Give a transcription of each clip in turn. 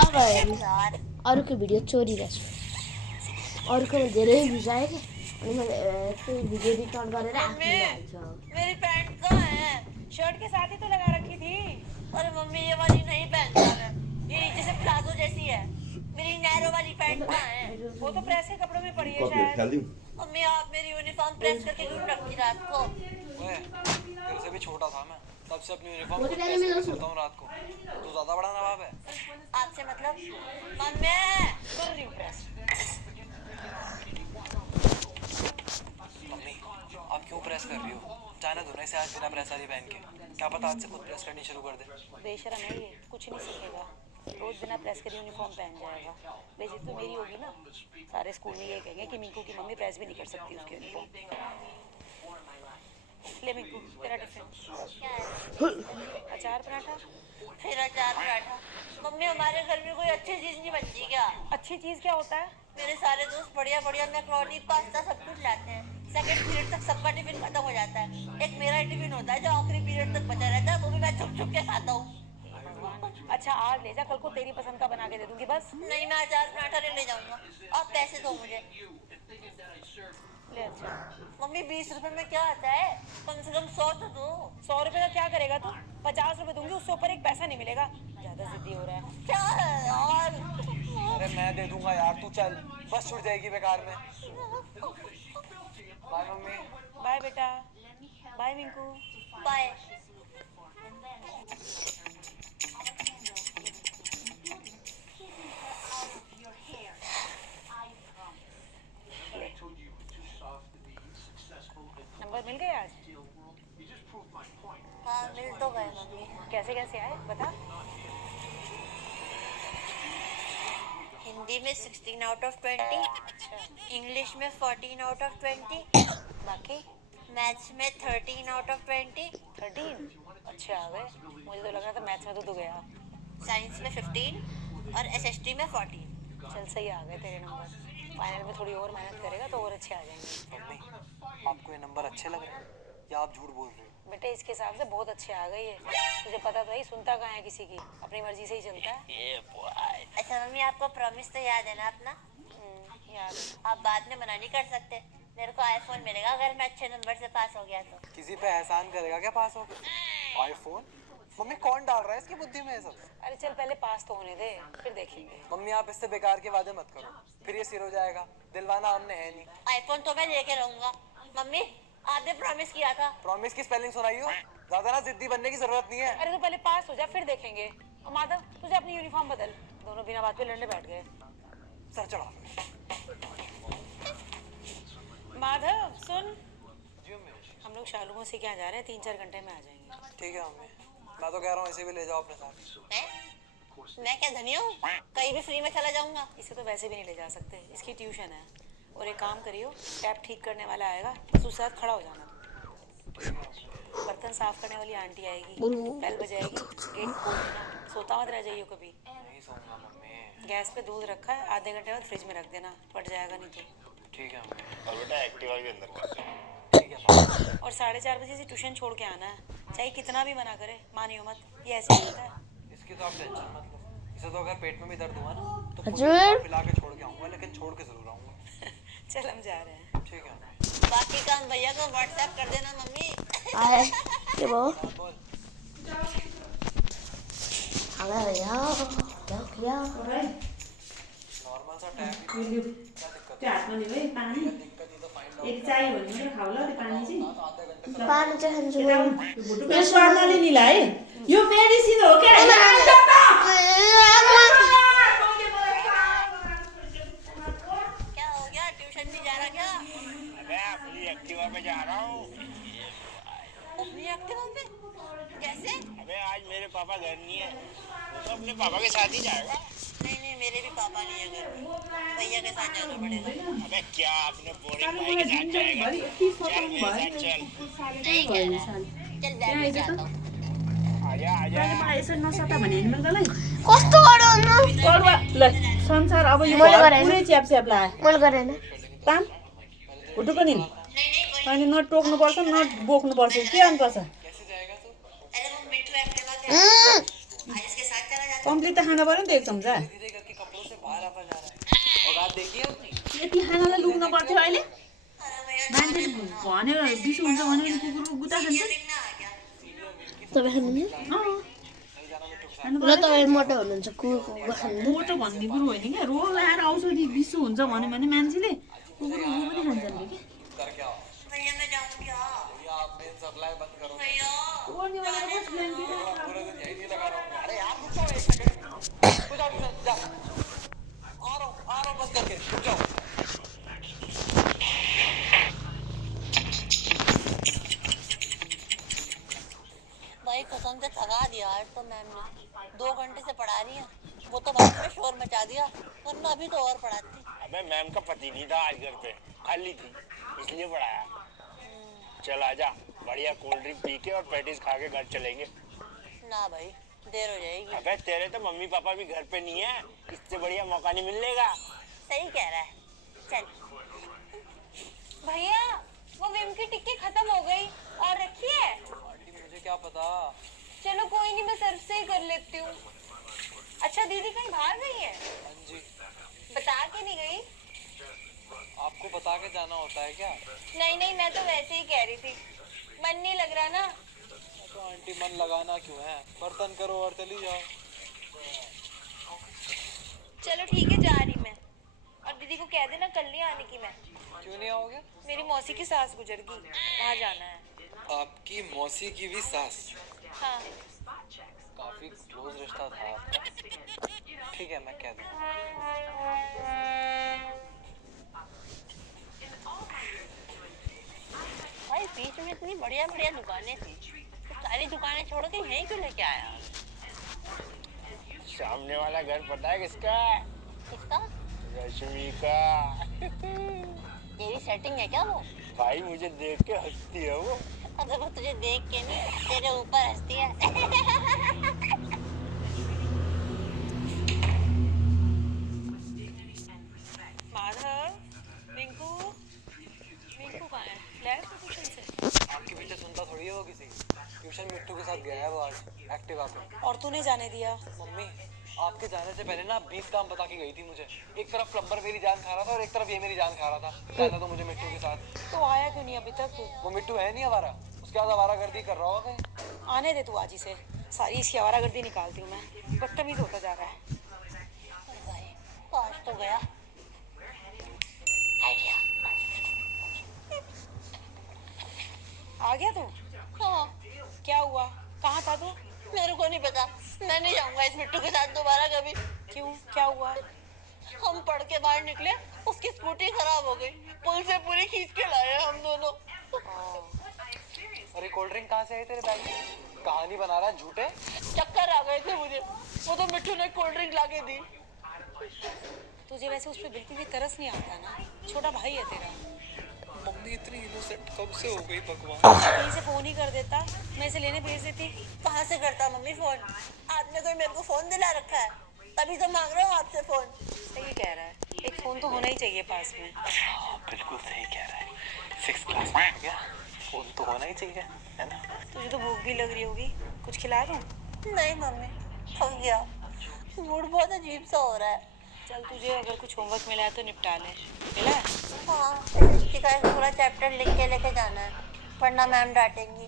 अब यार और के वीडियो चोरी रस और को धेरै भ्यूज आएगा अनि मैले त्यो भिडियो रिकॉर्ड गरेर आफ्नो हाल्छु। मेरी पैंट कहाँ है? शर्ट के साथ ही तो लगा रखी थी। अरे मम्मी ये वाली नहीं पहनता मैं, ये नीचे से प्लाजो जैसी है। मेरी नैरो वाली पैंट कहाँ है? वो तो प्रेस के कपड़ों में पड़ी है शायद। मम्मी आप मेरी यूनिफॉर्म प्रेस करके क्यों रखती रात को? ओए तेरे से भी छोटा था मैं, तब से अपनी यूनिफॉर्म खुद प्रेस करके सोता हूँ रात को। तू ज्यादा बड़ा नवाब है। आपसे मतलब? मम्मी कर रही हूँ प्रेस। मम्मी आप क्यों प्रेस कर रही हो? जाने दो ना इसे आज बिना प्रेस वाली पहन के, क्या पता आज से खुद प्रेस करनी शुरू कर दे। बेशरम है ये, कुछ नहीं सीखेगा, रोज बिना प्रेस के यूनिफॉर्म पहन जाएगा। बेइज्जती तो मेरी होगी ना, सारे स्कूल में ये कहेंगे कि मिंकू की मम्मी प्रेस भी नहीं कर सकती उसकी यूनिफॉर्म। ले मिंकू तेरा टिफिन। अचार पराठा? फिर अचार पराठा? मम्मी हमारे घर में कोई अच्छी चीज नहीं बनती क्या? अच्छी चीज क्या होता है? मेरे सारे दोस्त बढ़िया बढ़िया मैकरोनी पास्ता सब कुछ लाते हैं, सेकंड पीरियड तक सबका टिफिन खत्म हो जाता है। एक मेरा टिफिन होता है जो आखिरी पीरियड तक बचा रहता है, वो भी मैं छुप छुप के खाता हूँ। अच्छा आज ले जा, कल को तेरी पसंद का बना के दे दूंगी बस। नहीं मैं अचार पराठा नहीं ले जाऊंगा, आप पैसे दो मुझे। ले अच्छा। मम्मी 20 रुपए में क्या आता है? कम से कम 100 तो दो। 100 रुपए का क्या करेगा तू? 50 रुपए दूंगी, उससे ऊपर एक पैसा नहीं मिलेगा। ज्यादा जिद्दी हो रहा है। क्या है यार? अरे मैं दे दूंगा यार, तू चल, बस छूट जाएगी बेकार में। Bye mummy. बाय बेटा। बाय मिंकू। बाय। नंबर मिल गए आज? हाँ मिल तो गए मम्मी। कैसे कैसे आए बता। हिंदी में 16 आउट ऑफ 20, इंग्लिश में 14 आउट ऑफ 20, बाकी मैथ्स में 13 आउट ऑफ 20। 13? अच्छे आ गए, मुझे तो लग रहा था मैथ्स में तो तू गया। साइंस में 15 और एसएसटी में 14। चल सही आ गए तेरे नंबर, फाइनल में थोड़ी और मेहनत करेगा तो और अच्छे आ जाएंगे। मम्मी आपको ये नंबर अच्छे लग रहे हैं या आप झूठ बोल रहे हो? बेटे इसके हिसाब से बहुत अच्छे आ गए ये, तुझे पता तो है सुनता कहाँ है किसी की, अपनी मर्जी से ही चलता है। अच्छा मम्मी आपको प्रॉमिस तो याद है ना अपना? याद। आप बाद में मना नहीं कर सकते, मेरे को आईफोन मिलेगा अगर मैं अच्छे नंबर से पास हो गया तो। किसी पे एहसान करेगा क्या पास हो गए? आईफोन? मम्मी कौन डाल रहा है इसकी बुद्धि में ये सब? अरे चल पहले पास तो होने दे फिर देखेंगे। मम्मी आप इससे बेकार के वादे मत करो, फिर ये सिर हो जाएगा, दिलवाना हमने है नहीं। आईफोन तो मैं लेके रहूंगा। मम्मी आपने प्रॉमिस किया था। प्रॉमिस की स्पेलिंग सुनाइयो, ज्यादा ना जिद्दी बनने की जरूरत नहीं है। अरे तो पहले पास हो जा फिर देखेंगे। और माधव तुझे अपनी यूनिफॉर्म बदल। दोनों बिना बात पे लड़ने बैठ गए। सर चढ़ा। माधव सुन, जी मम्मी। हम लोग शालू मौसी के यहाँ जा रहे हैं, 3-4 घंटे में आ जाएंगे। ठीक है मम्मी, मैं तो कह रहा हूँ इसे भी ले जाओ अपने साथ। मैं क्या धनी हूँ, कहीं भी फ्री में चला जाऊंगा? इसे तो वैसे भी नहीं ले जा सकते, इसकी ट्यूशन है। और एक काम करियो, टैप ठीक करने वाला आएगा बस उसके साथ खड़ा हो जाना। बर्तन साफ करने वाली आंटी आएगी, बेल बजाएगी, गेट खोल देना, सोता मत रह जाइयो कभी। नहीं सोऊंगा मम्मी। गैस पे दूध रखा है, आधे घंटे बाद फ्रिज में रख देना, फट जाएगा नहीं तो। ठीक है मम्मी। और बेटा एक्टिवा भी अंदर कर दो। ठीक है। और 4:30 बजे से ट्यूशन छोड़ के आना है, चाहे कितना भी मना करे मानियो मत, ये ऐसे ही होता है। इसकी तो आप टेंशन मत लो, इसे तो अगर पेट में भी दर्द हुआ ना तो हजूर पिला के छोड़ के आऊंगा, लेकिन छोड़ के जरूर आऊंगा। चल हम जा रहे हैं। ठीक है। बाकी काम भैया को व्हाट्सएप कर देना मम्मी। आए के वो बोल। आ गया यार क्या किया नॉर्मल सा टैग क्या दिक्कत है? चाटमा नहीं पानी दिक्कत ही तो फाइंड एक चाहिए भने मात्र खाउला त्यो पानी चाहिँ आधे घंटे से पानी चाहिँ खान्छु त्यो भुटुको स्वादले नि ला है यो मेडिसिन हो क्या क्या हो गया, ट्यूशन नहीं जा रहा क्या? अबे अपनी एक्टिवा पे जा रहा हूँ। अपनी एक्टिवा पे? कैसे? अबे आज मेरे पापा घर नहीं है, वो तो अपने पापा के साथ ही जाएगा। नहीं नहीं मेरे भी पापा नहीं है घर में, भैया के साथ जाना पड़ेगा। अबे क्या अपने बोरिंग भाई के साथ जाएगा? चल मेरे साथ चल। चल बैठ में जाता हूँ। आजा आजा। मलाई यसो नसता भने नि मलाई कस्तो गराउनु करुवा ल संसार अब यो मैले गरेन। पुरै च्याप च्याप लाग्यो मैले गरेन ताम भुटुको नि अनि न टोक्नु पर्छ न बोक्नु पर्छ के गर्नु पर्छ अरे वो मिठू एक्टिवा से कम्प्लिट त खाना पर्यो नि त एक चम्चा धीरे करके कपड़ों से बाहर आता जा रहा है और बात देखिए अपनी यति खानालाई लुक्न पर्थ्यो अहिले मान्छेले भनेर बिस हुन्छ भने पनि कुकुरको गुता खान्छ तपाईँ खानुहुन्छ र तपाईँ मोटो हुनुहुन्छ कुकुरको खानुहुन्छ मोटो भन्ने कुरो होइन क्या रोग आएर औषधि बिसो हुन्छ भने मान्छेले कुकुरको गु पनि खान्छन् अरे कि कर क्या भैया आप मेन सप्लाई बंद करो ओर्ने भनेर बस ब्ल्याङ्केट पूरा दिन यही नहीं लगा रहा हूँ अरे यार रुक जाओ एक सेकंड कुछ और जा आ रहा हूँ बंद करके रुक जाओ भाई कसम से थका दिया आज तो मैम ने 2 घंटे से पढ़ा रही है वो तो बाद में शोर मचा दिया वरना अभी तो और पढ़ाती अबे मैम का पति नहीं था आज घर पे, खाली थी इसलिए पढ़ाया। चल आजा, बढ़िया कोल्ड ड्रिंक पी के और पैटीज खा के घर चलेंगे। ना भाई देर हो जाएगी। अबे तेरे तो मम्मी पापा भी घर पे नहीं है, इससे बढ़िया मौका नहीं मिलेगा। सही कह रहा है। चल भैया वो विम की टिक्की खत्म हो गई और रखी है। आंटी मुझे क्या पता। चलो कोई नहीं मैं सर्व से ही कर लेती हूँ। अच्छा दीदी कहीं बाहर गई है? हाँ जी। बता के नहीं गई? आपको बता के जाना होता है क्या? नहीं नहीं मैं तो वैसे ही कह रही थी, मन नहीं लग रहा ना। तो आंटी मन लगाना क्यों है, बर्तन करो और चली जाओ। चलो ठीक है जा रही मैं। और दीदी को कह देना कल नहीं आने की मैं। क्यों नहीं आओगे? मेरी मौसी की सास गुजर गई, वहाँ जाना है। आपकी मौसी की भी सास? हाँ काफी क्लोज रिश्ता था आपका। ठीक है मैं कह दूँगा। भाई बीच में इतनी बढ़िया बढ़िया दुकानें थी, तो सारी दुकानें छोड़ के यहीं क्यों लेके आया? सामने वाला घर पता है किसका? किसका? रश्मि का। तेरी सेटिंग है क्या वो? भाई मुझे देख के हंसती है वो। अगर वो तुझे देख के नहीं तेरे ऊपर हंसती है। माधव, मिंकू कहाँ है? लैब पे ट्यूशन से। आपके पीछे सुनता थोड़ी है वो किसी। ट्यूशन मिट्टू के साथ गया है वो आज एक्टिवा पे। और तूने जाने दिया? मम्मी आपके जाने से पहले ना 20 काम बता के गई थी मुझे। एक तरफ प्लम्बर मेरी जान खा रहा था और एक तरफ ये मेरी जान खा रहा था। जाना तो मुझे मिट्टू के साथ। तो आया क्यों नहीं अभी तक? वो मिट्टू है नहीं हमारा, उसके बाद आवारागर्दी कर रहा होगा कहीं। आने दे तू आज ही से, सारी इसकी आवारागर्दी निकालती हूँ मैं। बदतमीज होता जा रहा है। भाई काश तो गया। आ गया तू? हाँ क्या हुआ? कहाँ था तू? मेरे को नहीं पता, मैं नहीं जाऊंगा इस मिट्टू के साथ दोबारा कभी। क्यों, क्या हुआ? हम पढ़ के बाहर निकले, उसकी स्कूटी खराब हो गई, पुल से पूरी खींच के लाए हम दोनों। और ये कोल्ड ड्रिंक कहाँ से आई तेरे बैग में? कहानी बना रहा है झूठे। चक्कर आ गए थे मुझे, वो तो मिट्टू ने कोल्ड ड्रिंक ला के दी। तुझे वैसे उस पर बिल्कुल भी तरस नहीं आता ना? छोटा भाई है तेरा। मम्मी इतनी इनोसेंट कब से हो गई भगवान? कहीं से फोन ही कर देता, मैं इसे लेने भेज देती। कहाँ से करता मम्मी फोन? आपने तो मेरे को फोन दिला रखा है, तभी तो मांग रहा हूँ आपसे फोन। सही कह रहा है, एक फोन तो होना ही चाहिए पास में। बिल्कुल सही कह रहा है। 6th क्लास में हो गया, फोन तो होना ही चाहिए, है ना? तुझे तो भूख भी लग रही होगी, कुछ खिला दूँ? नहीं मम्मी थक गया, मूड बहुत अजीब सा हो रहा है। चल तुझे अगर कुछ होमवर्क मिला है तो निपटा ले। मिला है? हाँ हिस्ट्री का पूरा चैप्टर लिख के लेके जाना है, वरना मैम डांटेंगी।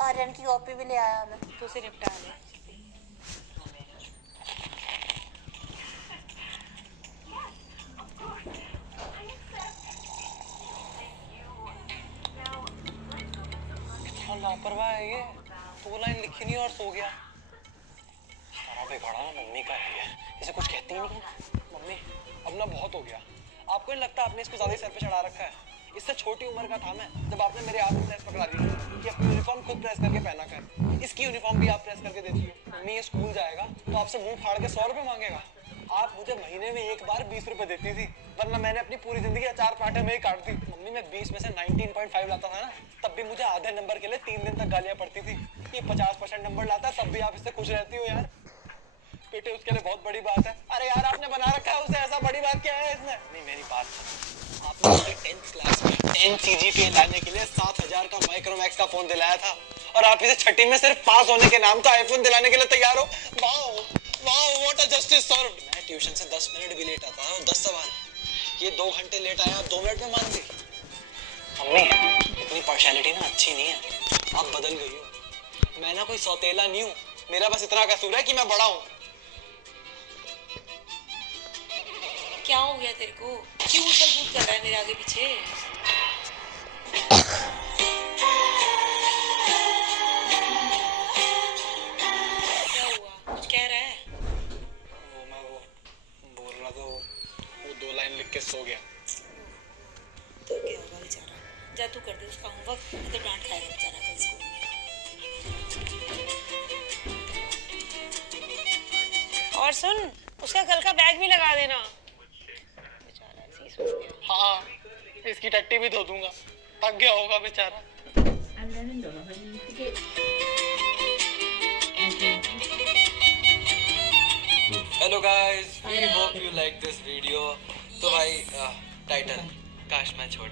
आर्यन की कॉपी भी ले आया मैं। तो उसे निपटा ले। लापरवाह है ये, 2 लाइन लिखी नहीं और सो गया। सारा बिगाड़ा ना मम्मी का है ये, इसे कुछ कहती ही नहीं। मम्मी अब ना बहुत हो गया। आपको नहीं लगता आपने इसको ज्यादा सर पे चढ़ा रखा है? इससे छोटी उम्र का था मैं जब आपने मेरे हाथ में प्रेस पकड़ा दी कि अपनी यूनिफॉर्म खुद प्रेस करके पहना कर। इसकी यूनिफॉर्म भी आप प्रेस करके देती हो। मम्मी ये स्कूल जाएगा तो आपसे मुंह फाड़ के 100 रुपये मांगेगा। आप मुझे महीने में एक बार 20 रुपये देती थी, वरना मैंने अपनी पूरी जिंदगी अचार पराठे में ही काट दी। मम्मी मैं 20 में से 19.5 लाता था ना, तब भी मुझे आधे नंबर के लिए 3 दिन तक गालियाँ पड़ती थी। ये 50% नंबर लाता है तब भी आप इससे खुश रहती हो यार। बेटे उसके लिए बहुत बड़ी बात है। अरे यार आपने बना रखा है उसे, ऐसा बड़ी बात क्या है इसमें? नहीं मेरी बात सुनो, आपने मुझे 10th क्लास में 10 CGPA लाने के लिए 7000 का माइक्रोमैक्स का फोन दिलाया था और आप इसे छठी में सिर्फ पास होने के नाम का आईफोन दिलाने के लिए तैयार हो। Wow wow what a justice served. मैं ट्यूशन से 10 मिनट भी लेट आता और 10 सवाल। ये 2 घंटे लेट आया, 2 मिनट में मान गई। मम्मी इतनी पार्शियलिटी ना अच्छी नहीं है, आप बदल गई हो। मैं ना कोई सौतेला नहीं हूँ, मेरा बस इतना कसूर है कि मैं बड़ा हूँ। क्या हो गया तेरे को? क्यों उछल कूद कर रहा है मेरे आगे पीछे? क्या हुआ? कुछ कह रहा है? मैं बोल रहा था, वो 2 लाइन लिख के सो गया। तो क्या होगा बेचारा? जा तू कर दे उसका होमवर्क, नहीं तो डांट खाएगा बेचारा कल स्कूल में। और सुन, उसका कल का बैग भी लगा देना। बेचारा ऐसे ही सो गया। हाँ इसकी टट्टी भी धो दूंगा, थक गया होगा बेचारा। Andando lo que hello guys, we hope you like this video. तो भाई टाइटल काश मैं छोटा